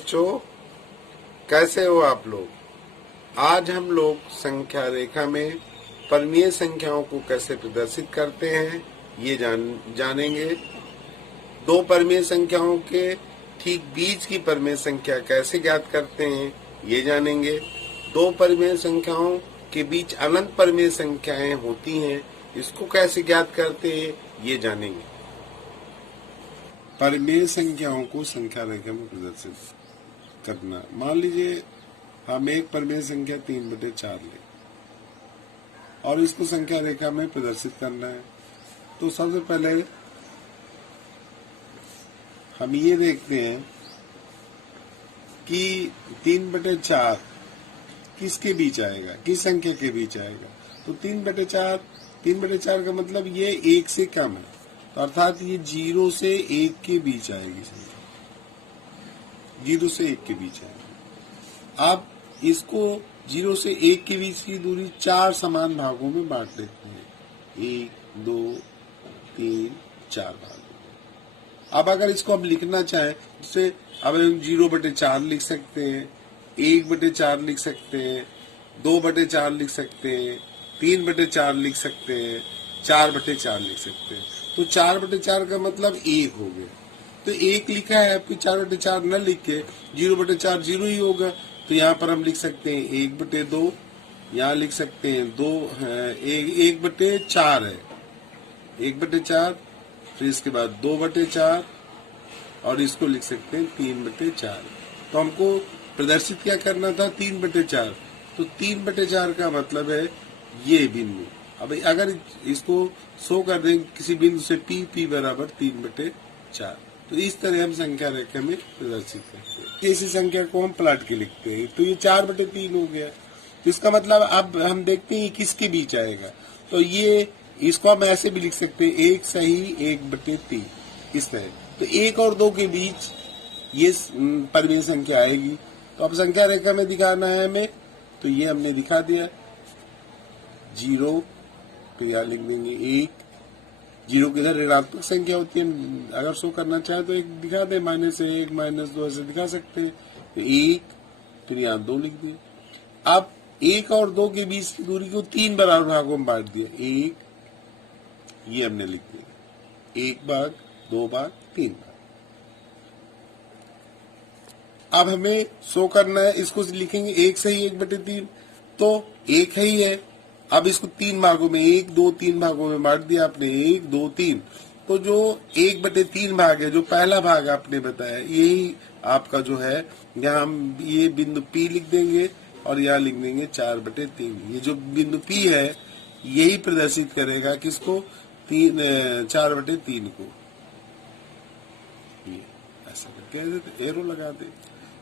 बच्चों, कैसे हो आप लोग। आज हम लोग संख्या रेखा में परमीय संख्याओं को कैसे प्रदर्शित करते हैं ये जानेंगे। दो परमीय संख्याओं के ठीक बीच की परमीय संख्या कैसे ज्ञात करते हैं ये जानेंगे। दो परमीय संख्याओं के बीच अनंत परमीय संख्याएं होती हैं, इसको कैसे ज्ञात करते हैं ये जानेंगे। परमीय संख्याओं को संख्या रेखा में प्रदर्शित करना। मान लीजिए हम एक परमीय संख्या 3/4 लें और इसको संख्या रेखा में प्रदर्शित करना है। तो सबसे पहले हम ये देखते हैं कि 3/4 किसके बीच आएगा, किस संख्या के बीच आएगा। तो 3/4 का मतलब ये 1 से कम है, तो अर्थात ये 0 से 1 के बीच आएगी संख्या, 0 से 1 के बीच आएगी। अब इसको 0 से 1 के बीच की दूरी 4 समान भागों में बांट लेते हैं, 1 2 3 4 भागों। अब अगर इसको हम लिखना चाहें, जैसे अब हम 0/4 लिख सकते हैं, 1/4 लिख सकते हैं, 2/4 लिख सकते हैं, 3/4 लिख सकते हैं, 4/4 लिख सकते हैं। तो 4/4 का मतलब 1 हो गया। तो 1 लिखा है, फिर 4/4 न लिख के 0/4 0 ही होगा। तो यहाँ पर हम लिख सकते हैं 1/2, यहाँ लिख सकते हैं 1/4 है, 1/4, फिर इसके बाद 2/4 और इसको लिख सकते हैं 3/4। तो हमको प्रदर्शित क्या करना था, 3/4। तो 3/4 का मतलब है ये बिंदु। अब अगर इसको शो कर दें किसी बिंदु से P बराबर 3/4, तो इस तरह हम संख्या रेखा में प्रदर्शित करते हैं। इसी संख्या को हम पलट के लिखते हैं, तो ये 4/3 हो गया। तो इसका मतलब अब हम देखते हैं किसके बीच आएगा। तो ये इसको हम ऐसे भी लिख सकते हैं, 1 सही 1/3, इस तरह। तो 1 और 2 के बीच ये परमीय संख्या आएगी। तो अब संख्या रेखा में दिखाना है हमें, तो ये हमने दिखा दिया। 0 तो यहाँ लिख देंगे 1, 0 किधर ऋणात्मक संख्या होती है, अगर शो करना चाहे तो 1 दिखा दे, -1 -2 ऐसे दिखा सकते हैं। तो 1, फिर यहाँ 2 लिख दिए। अब 1 और 2 के बीच की दूरी को 3 बराबर भागों में बांट दिया, 1 ये हमने लिख दिया, 1 भाग 2 भाग 3 भाग। अब हमें शो करना है, इसको लिखेंगे 1 सही 1/3, तो 1 ही है। अब इसको 3 भागों में 1 2 3 भागों में बांट दिया आपने, 1 2 3। तो जो 1/3 भाग है, जो पहला भाग आपने बताया, यही आपका जो है, यहाँ हम ये बिंदु P लिख देंगे और यहाँ लिख देंगे 4/3। ये जो बिंदु P है यही प्रदर्शित करेगा किसको, 4/3 को। ये ऐसा करके एरो लगा दे,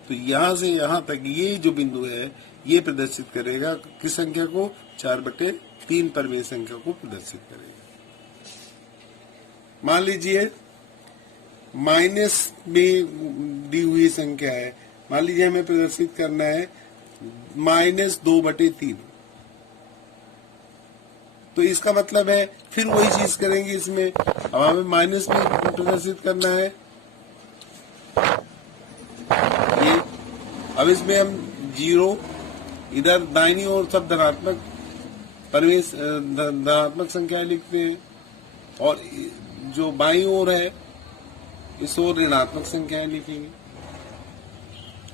तो यहाँ से यहाँ तक ये जो बिंदु है ये प्रदर्शित करेगा किस संख्या को, 4/3 परमीय संख्या को प्रदर्शित करेगा। मान लीजिए माइनस में दी हुई संख्या है, मान लीजिए हमें प्रदर्शित करना है -2/3। तो इसका मतलब है फिर वही चीज करेंगे इसमें। अब हमें माइनस में प्रदर्शित करना है ये। अब इसमें हम 0 इधर दाहिनी ओर सब धनात्मक परमीय धनात्मक संख्या लिखते हैं, और जो बाईं ओर है इस ओर ऋणात्मक संख्याएं लिखेंगे।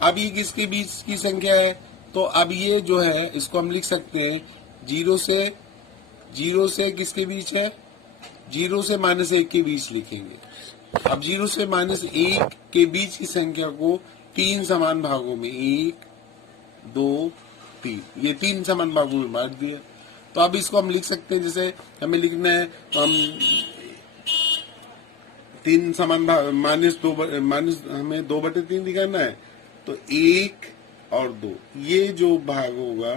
अब ये किसके बीच की संख्या है, तो अब ये जो है इसको हम लिख सकते हैं 0 से किसके बीच है, 0 से -1 के बीच लिखेंगे। अब 0 से -1 के बीच की संख्या को 3 समान भागों में, 1 2 3, ये 3 समान भागों में बांट दिया। तो अब इसको हम लिख सकते हैं, जैसे हमें लिखना है तो हम 3 समान भाग हमें 2/3 दिखाना है, तो 1 और 2 ये जो भाग होगा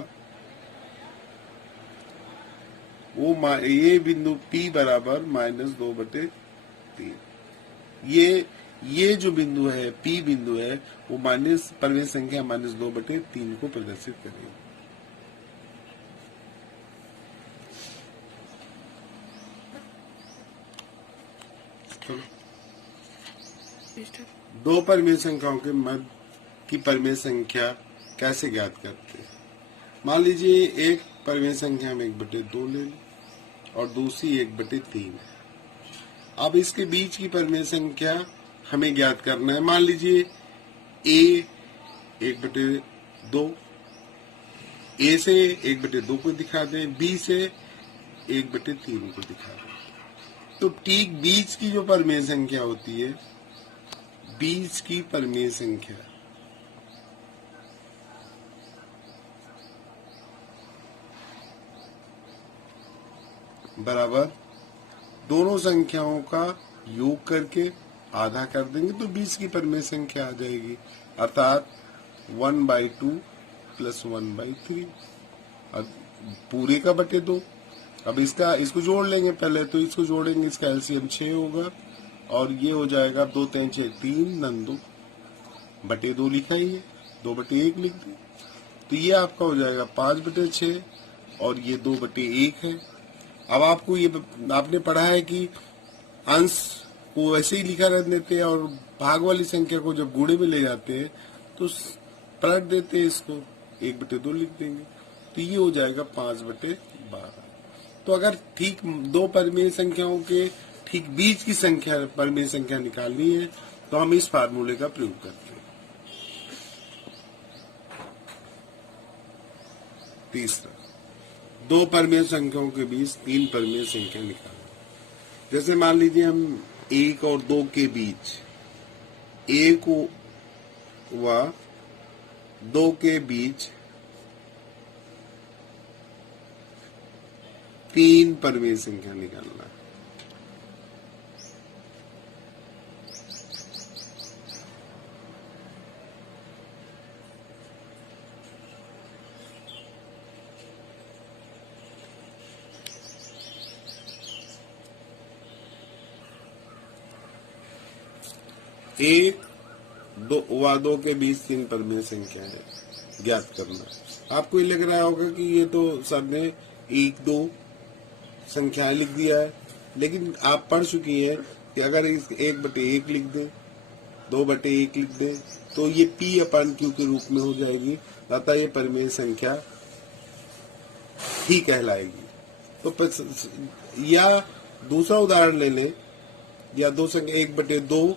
वो ये बिंदु P बराबर -2/3। ये जो बिंदु है P बिंदु है वो परमीय संख्या -2/3 को प्रदर्शित करेगा। दो परमीय संख्याओं के मध्य की परिमेय संख्या कैसे ज्ञात करते हैं। मान लीजिए एक परिमेय संख्या हम 1/2 ले लें और दूसरी 1/3 है। अब इसके बीच की परिमेय संख्या हमें ज्ञात करना है। मान लीजिए a 1/2, a से 1/2 को दिखा दें, b से 1/3 को दिखा दें। तो ठीक बीच की जो परिमेय संख्या होती है, बीच की परिमेय संख्या बराबर दोनों संख्याओं का योग करके आधा कर देंगे तो बीच की परिमेय संख्या आ जाएगी, अर्थात 1/2 + 1/3 अब पूरे का बटे 2। अब इसको जोड़ लेंगे पहले, तो इसको जोड़ेंगे, इसका एलसीएम 6 होगा और ये हो जाएगा 2 × 3 = 6, 3 × 2 बटे 2 लिखा ही है, 2/1 लिख दें। तो ये आपका हो जाएगा 5/6 और ये 2/1 है। अब आपने पढ़ा है कि अंश को वैसे ही लिखा रह देते हैं और भाग वाली संख्या को जब गुणे में ले जाते हैं तो पलट देते हैं, इसको 1/2 लिख देंगे। तो ये हो जाएगा 5/12। तो अगर ठीक दो परिमेय संख्याओं के ठीक बीच की संख्या परिमेय संख्या निकालनी है तो हम इस फार्मूले का प्रयोग करते हैं। तीसरा, दो परिमेय संख्याओं के बीच 3 परिमेय संख्या निकालना। जैसे मान लीजिए हम 1 और 2 के बीच 1 व 2 के बीच 3 परिमेय संख्या निकालना है। एक व 2 के बीच 3 परिमेय संख्या है ज्ञात करना। आपको ये लग रहा होगा कि ये तो सर ने 1, 2 संख्याएं लिख दिया है, लेकिन आप पढ़ चुकी हैं कि अगर इस 1/1 लिख दें, 2/1 लिख दें तो ये P/Q के रूप में हो जाएगी, अतः ये परिमेय संख्या ही कहलाएगी। तो या दूसरा उदाहरण ले लें, या दो संख्या 1/2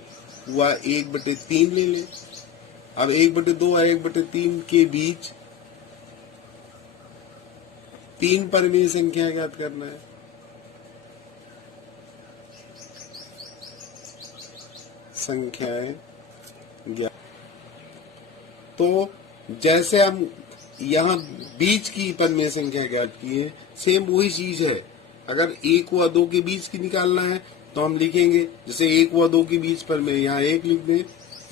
व 1/3 ले लें। अब 1/2 और 1/3 के बीच 3 परिमेय संख्या ज्ञात करना है। संख्याएं ज्ञात, तो जैसे हम यहाँ बीच की परिमेय संख्या ज्ञात की है, सेम वही चीज है। अगर 1 व 2 के बीच की निकालना है तो हम लिखेंगे, जैसे 1 व 2 के बीच पर में यहाँ 1 लिख दें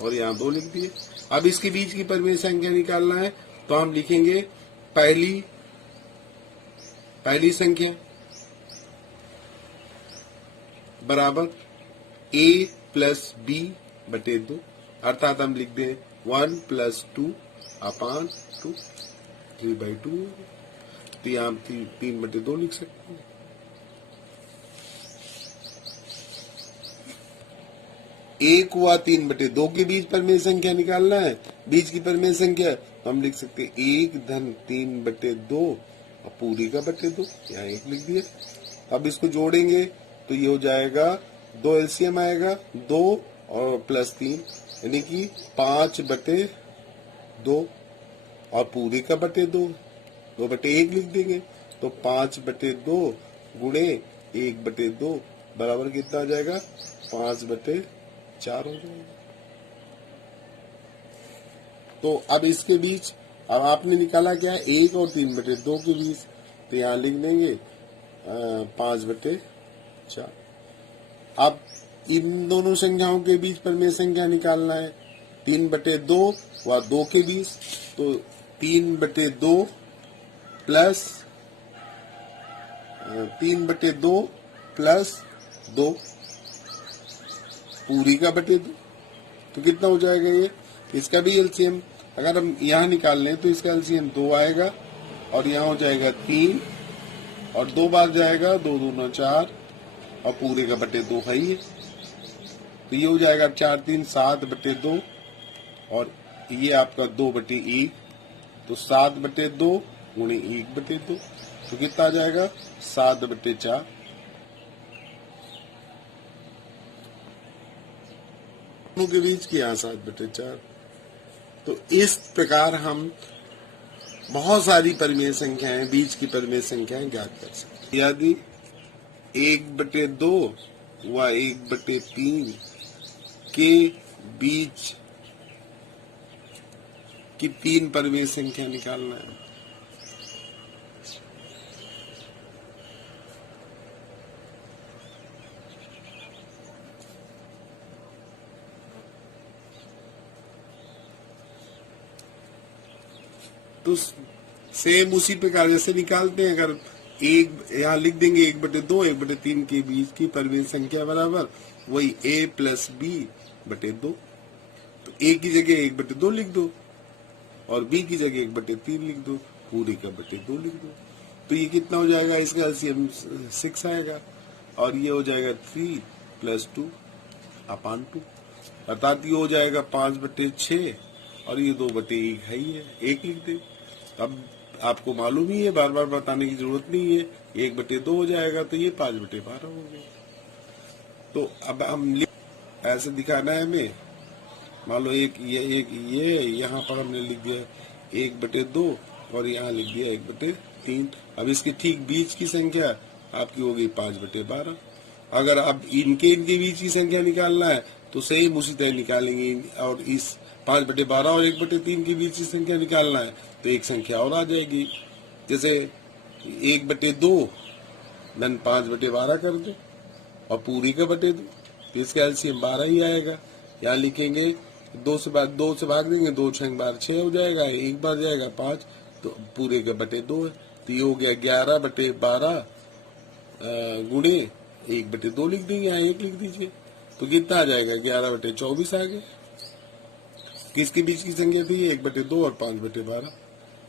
और यहाँ 2 लिख दिए। अब इसके बीच की परिमेय संख्या निकालना है तो हम लिखेंगे पहली संख्या बराबर a + b/2, अर्थात हम लिख दें 1 + 2/2, 3/2। तो यहाँ 3/2 लिख सकते हैं। एक व 3/2 के बीच परिमेय संख्या निकालना है, बीच की परिमेय संख्या, तो हम लिख सकते हैं 1 + 3/2 और पूरी का बटे 2, यहाँ 1 लिख दिया। अब इसको जोड़ेंगे तो ये हो जाएगा 2 एलसीएम आएगा, 2 और +3 यानी कि 5/2 और पूरी का बटे 2, 2/1 लिख देंगे। तो 5/2 गुणे 1/2 बराबर कितना आ जाएगा, 5/4 हो जाएगा। तो अब इसके बीच, अब आपने निकाला क्या है, 1 और 3/2 के बीच, तो यहाँ लिख देंगे 5/4। अब इन दोनों संख्याओं के बीच परिमेय संख्या निकालना है, 3/2 व 2 के बीच, तो 3/2 प्लस 2 पूरी का बटे 2, तो कितना हो जाएगा ये, इसका भी एलसीएम अगर हम यहाँ निकाल लें तो इसका एलसीएम 2 आएगा और यहाँ हो जाएगा 3 और 2 बार जाएगा, 2 दूना 4 और पूरे का बटे 2 है ही है। तो ये हो जाएगा 4 3 7/2 और ये आपका 2/1, तो 7/2 गुणे 1/2, तो कितना आ जाएगा 7/4। दोनों के बीच की यहाँ 7/4। तो इस प्रकार हम बहुत सारी परिमेय संख्याएं, बीच की परिमेय संख्याएं ज्ञात कर सकते हैं। यदि 1/2 व 1/3 के बीच की 3 परिमेय संख्या निकालना है, तो सेम उसी प्रकार जैसे निकालते हैं। अगर एक यहाँ लिख देंगे 1/2 1/3 के बीच की परिमेय संख्या बराबर वही a + b/2, तो a की जगह 1/2 लिख दो और b की जगह 1/3 लिख दो, पूरे का 2 लिख दो। तो ये कितना हो जाएगा, इसका एलसीएम 6 आएगा और ये हो जाएगा 3 + 2/2, अर्थात ये हो जाएगा 5/6 और ये 2/1 है ही है, 1 लिख दे। अब आपको मालूम ही है, बार बार बताने की जरूरत नहीं है, 1/2 हो जाएगा तो ये 5/12 हो गया। तो अब हम ऐसे दिखाना है हमें, मान लो ये यहाँ पर हमने लिख दिया 1/2 और यहाँ लिख दिया 1/3। अब इसके ठीक बीच की संख्या आपकी हो गई 5/12। अगर अब इनके बीच की संख्या निकालना है तो सेम उसी तरह निकालेंगे, और इस 5/12 और 1/3 के बीच की संख्या निकालना है तो एक संख्या और आ जाएगी, जैसे 1/2 धन 5/12 कर दो और पूरी का बटे दो, तो इसका एलसीएम 12 ही आएगा। यहाँ लिखेंगे 2 से भाग देंगे, 2 6 बार 6 हो जाएगा, 1 बार जाएगा 5, तो पूरे का बटे 2 है, तो ये हो गया 11/12 गुणे 1/2 लिख देंगे, यहाँ 1 लिख दीजिए, तो कितना आ जाएगा 11/24 आ गया। किसके बीच की संख्या थी, 1/2 और 5/12,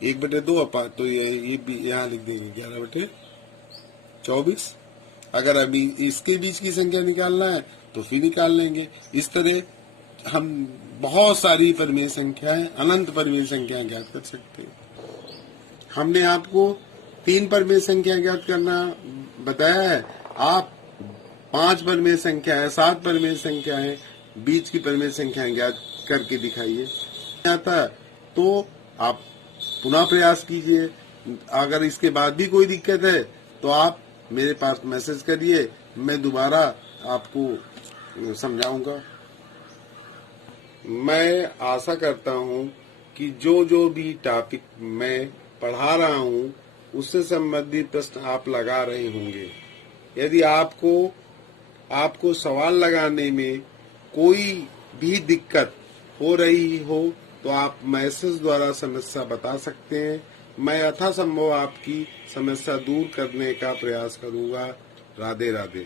1/2 और 5, तो ये यहाँ लिख देंगे 11/24। अगर अभी इसके बीच की संख्या निकालना है तो फिर निकाल लेंगे। इस तरह हम बहुत सारी परिमेय संख्याएं, अनंत परिमेय संख्याएं ज्ञात कर सकते हैं। हमने आपको 3 परिमेय संख्या ज्ञात करना बताया है, आप 5 परिमेय संख्याएं, 7 परिमेय संख्याएं, बीच की परिमेय संख्याएं ज्ञात करके दिखाइए। आता तो आप पुनः प्रयास कीजिए। अगर इसके बाद भी कोई दिक्कत है तो आप मेरे पास मैसेज करिए, मैं दोबारा आपको समझाऊंगा। मैं आशा करता हूं कि जो भी टॉपिक मैं पढ़ा रहा हूं उससे संबंधित प्रश्न आप लगा रहे होंगे। यदि आपको सवाल लगाने में कोई भी दिक्कत हो रही हो तो आप मैसेज द्वारा समस्या बता सकते हैं। मैं यथासंभव आपकी समस्या दूर करने का प्रयास करूंगा। राधे राधे।